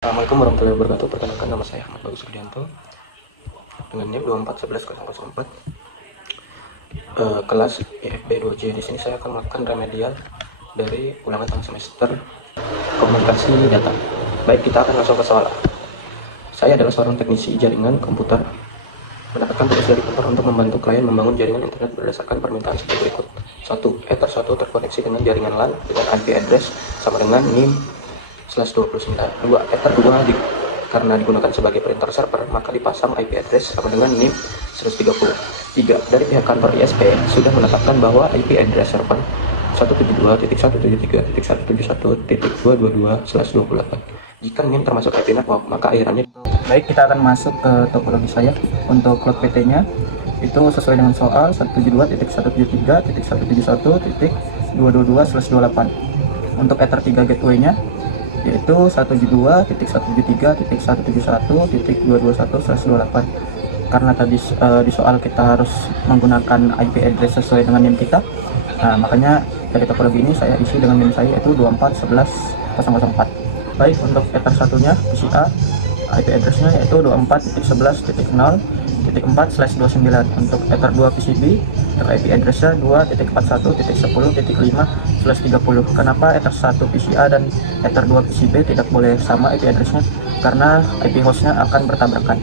Assalamualaikum warahmatullahi wabarakatuh. Perkenalkan, nama saya Ahmad Bagus Rudianto dengan NIM 2411004, kelas IFB 2J. Di sini saya akan melakukan remedial dari ulangan tengah semester komunikasi data. Baik, kita akan langsung ke soal A. Saya adalah seorang teknisi jaringan komputer, mendapatkan tugas dari kantor untuk membantu klien membangun jaringan internet berdasarkan permintaan sebagai berikut. 1. Ether 1 terkoneksi dengan jaringan LAN dengan IP address sama dengan NIM/29. 2. Ether 2 karena digunakan sebagai printer server, maka dipasang IP address sama dengan NIM 130. 3. Dari pihak kantor ISP sudah menetapkan bahwa IP address server 172.173.171.222/28. Jika NIM termasuk IP network, maka airannya. Baik, kita akan masuk ke topologi saya. Untuk cloud PT-nya itu sesuai dengan soal 172.173.171.222/28. Untuk Ether 3 gateway-nya yaitu 172.173.171.221/28. Karena tadi di soal kita harus menggunakan IP address sesuai dengan NIM kita, makanya dari topologi ini saya isi dengan NIM saya yaitu 24.11.004. Baik, untuk Ether satunya PCA IP address-nya yaitu 24.11.0.4/29. Untuk Ether 2 PCB IP address-nya 2.41.10.5/30. Kenapa Ether 1 PCA dan Ether 2 PCB tidak boleh sama IP address-nya? Karena IP host-nya akan bertabrakan.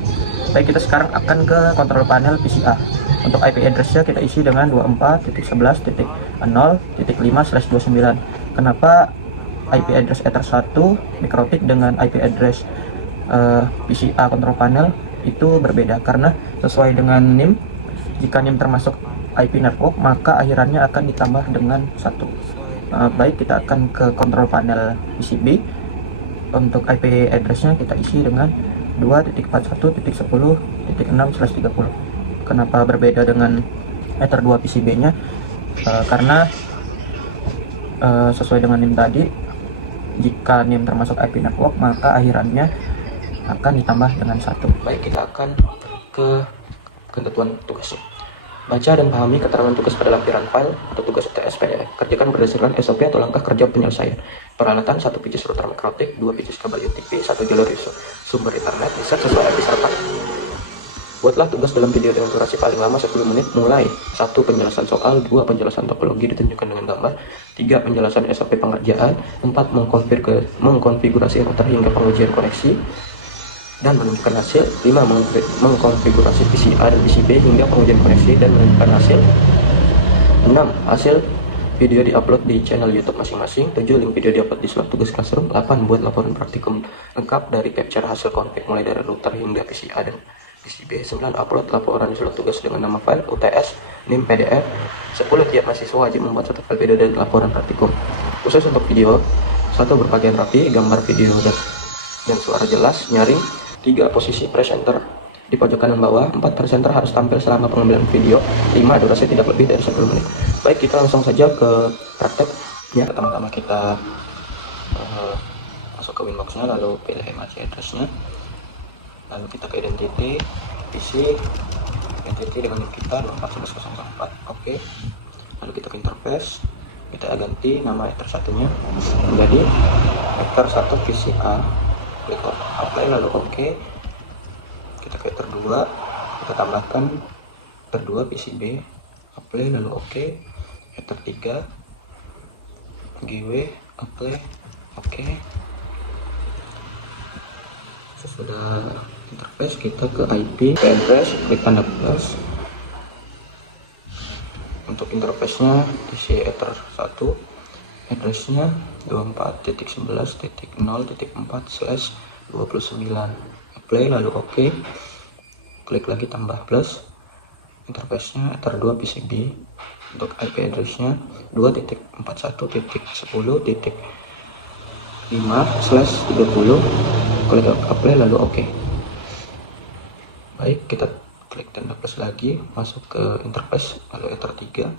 Baik, kita sekarang akan ke kontrol panel PCA. Untuk IP address-nya kita isi dengan 24.11.0.5/29. Kenapa IP address Ether 1 mikrotik dengan IP address PCA kontrol panel itu berbeda? Karena sesuai dengan NIM, jika NIM termasuk IP network, maka akhirannya akan ditambah dengan 1. Baik, kita akan ke kontrol panel PCB. Untuk IP address-nya kita isi dengan 2.41.10.6/30. Kenapa berbeda dengan Ether 2 PCB-nya? Karena sesuai dengan NIM tadi, jika NIM termasuk IP network, maka akhirannya akan ditambah dengan 1. Baik, kita akan ke ketentuan tugasnya. Baca dan pahami keterangan tugas pada lampiran file atau tugas UTS PDF. Kerjakan berdasarkan SOP atau langkah kerja penyelesaian. Peralatan: 1 pieces router mikrotik, 2 pieces kabel UTP, 1 jalur ISO. Sumber internet diset sesuai IP server. Buatlah tugas dalam video dengan durasi paling lama 10 menit mulai 1. Penjelasan soal, 2. Penjelasan topologi ditunjukkan dengan gambar, 3. Penjelasan SOP pengerjaan, 4. Mengkonfigurasi router hingga pengujian koneksi dan menunjukkan hasil, 5. Mengkonfigurasi PCA dan PCB hingga pengujian koneksi dan menunjukkan hasil, 6. Hasil video diupload di channel YouTube masing-masing, 7. Link video diupload di slot tugas classroom, 8. Buat laporan praktikum lengkap dari capture hasil config mulai dari router hingga PCA dan PCB, 9. Upload laporan di slot tugas dengan nama file, UTS, NIM, PDF, 10. Tiap mahasiswa wajib membuat satu file video dari laporan praktikum. Khusus untuk video: 1. Berpakaian rapi, gambar video dan suara jelas, nyaring. 3. Posisi presenter di pojok kanan bawah. 4. Presenter harus tampil selama pengambilan video. 5. Durasi tidak lebih dari 10 menit. Baik, kita langsung saja ke prakteknya. Pertama-tama kita masuk ke Winbox-nya, lalu pilih MAC address-nya, lalu kita ke identity, PC, identity dengan NIM kita 2411004. Oke. Lalu kita ke interface, kita ganti nama Ether satunya menjadi Ether 1 PCA. Klik apply lalu oke. Kita ke Ether 2, kita tambahkan Ether 2 PCB, apply lalu oke. Ether 3 GW, apply oke. Sesudah interface, kita ke IP address, klik tanda plus. Untuk interface-nya isi Ether 1, address-nya 24.11.0.4/29. Apply lalu oke. Klik lagi tambah plus. Interface-nya Ether 2 PCB. Untuk IP address-nya 2.41.10.5/30. Klik apply lalu oke. Baik, kita klik tanda plus lagi, masuk ke interface, lalu Ether 3.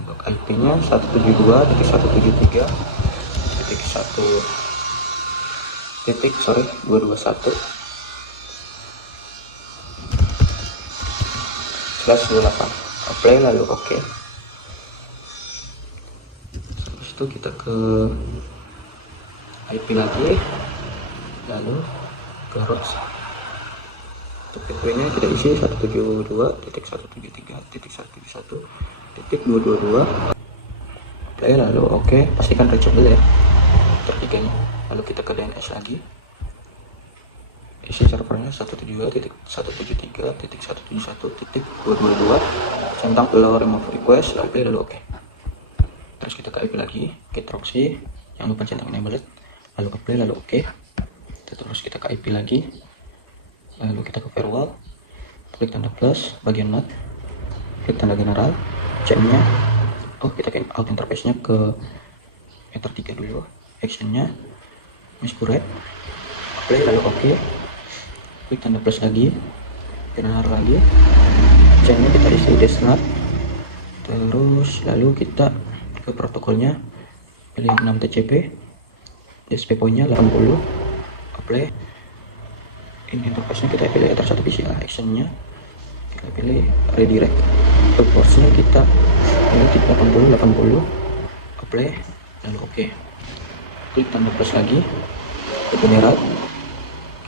Untuk IP-nya 172.1.221/28. Apply lalu oke. Habis itu kita ke IP lagi, lalu ke root. Untuk gateway-nya kita isi 172.173.171.222. Play, lalu oke, pastikan reachable ya tertiganya. Lalu kita ke DNS lagi, isi servernya 172.173.171.222 centang below remove request, lalu play, lalu oke. Terus kita ke IP lagi, get proxy, jangan lupa centang enabled, lalu ke play, lalu oke. Terus kita ke IP lagi, lalu kita ke firewall, klik tanda plus, bagian mat, klik tanda general, CM-nya, kita ke out interface-nya ke Ether 3 dulu, action-nya masquerade, play, lalu oke. Klik tanda plus lagi, general lagi, CM-nya kita isi desnat, terus lalu kita ke protokolnya, pilih 6 TCP, DSP point-nya 80, apply. In interface-nya kita pilih Ether 1 PCI, action-nya kita pilih redirect, ke ports-nya kita pilih 80, apply, lalu oke. Klik tanda plus lagi, ke general,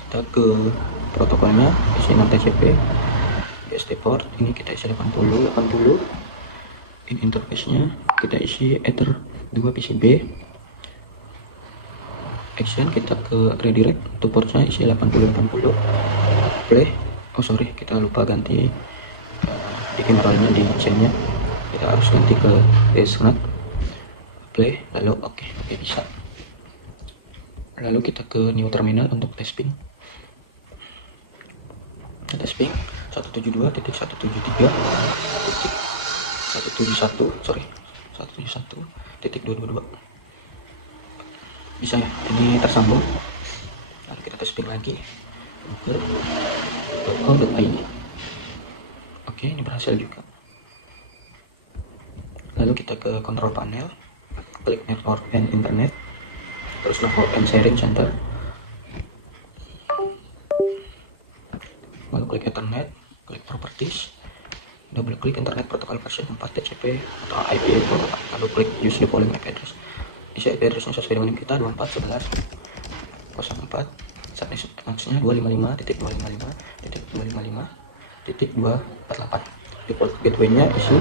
kita ke protokolnya, isi 6 TCP, BSD port, ini kita isi 80. In interface-nya kita isi Ether 2 PCB, action kita ke redirect, to ports-nya isi 80, play. Kita lupa ganti bikin filenya di chain-nya, kita harus ganti ke desnat, play, lalu oke, bisa. Lalu kita ke new terminal untuk testing. 172.171.222 bisa ya, ini tersambung. Lalu kita testing lagi ke .com.id. Oke, ini berhasil juga. Lalu kita ke control panel, klik network and internet, terus network and sharing center, lalu klik Ethernet, klik properties, double klik internet protocol version 4 TCP atau IP, lalu klik use the following IP address. Isi IP addressnya sesuai dengan kita, 24.11.04, subnetnya 255.255.255.248. Default gateway-nya isi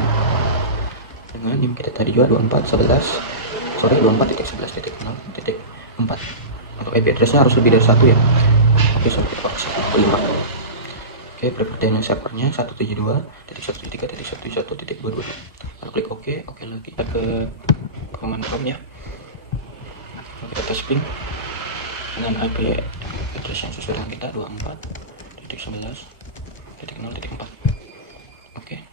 dengan NIM kita tadi juga 24.11.04. Untuk IP addressnya harus lebih dari 1 ya. Oke, sampai kita pakai 1.5. Oke, preferensinya servernya 172.173.171.222. Lalu klik oke lagi. Kita ke command prompt ya. Kita tes ping dengan IP address yang sesuai dengan kita, 24.11.0.4. Oke,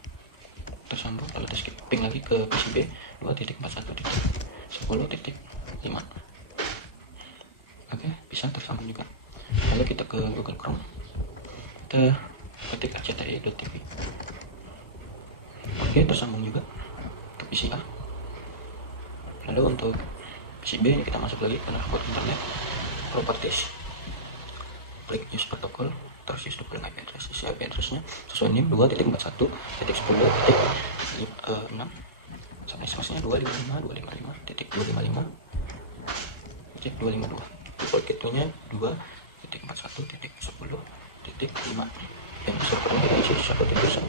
tersambung. Lalu tes ping lagi ke PCB 2.41.10.5. Oke, bisa tersambung juga. Lalu kita ke Google Chrome, kita ketik rcti.tv. Oke, tersambung juga ke PCA. Lalu untuk PCB ini kita masuk lagi ke network internet, properties, klik use protocol, terus use double IP address. Isi IP addressnya sesuai NIM 2.41.10.6, subnetnya 255.255.255.252. Default gateway-nya 2.41.10.5. yang servernya kita isi 171.222.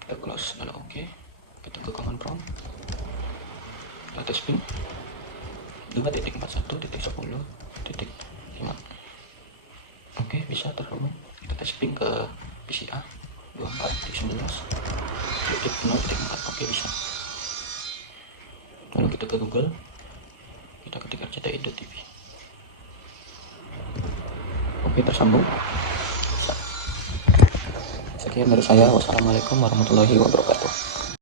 Kita close, lalu oke. Kita ke command prompt, latest ping 2.41.10.5. Oke, bisa terhubung. Kita tes ping ke PCA 24.11.0.4. Oke, bisa. Lalu kita ke Google, kita ketik rcti.tv. Oke, tersambung. Sekian dari saya. Wassalamualaikum warahmatullahi wabarakatuh.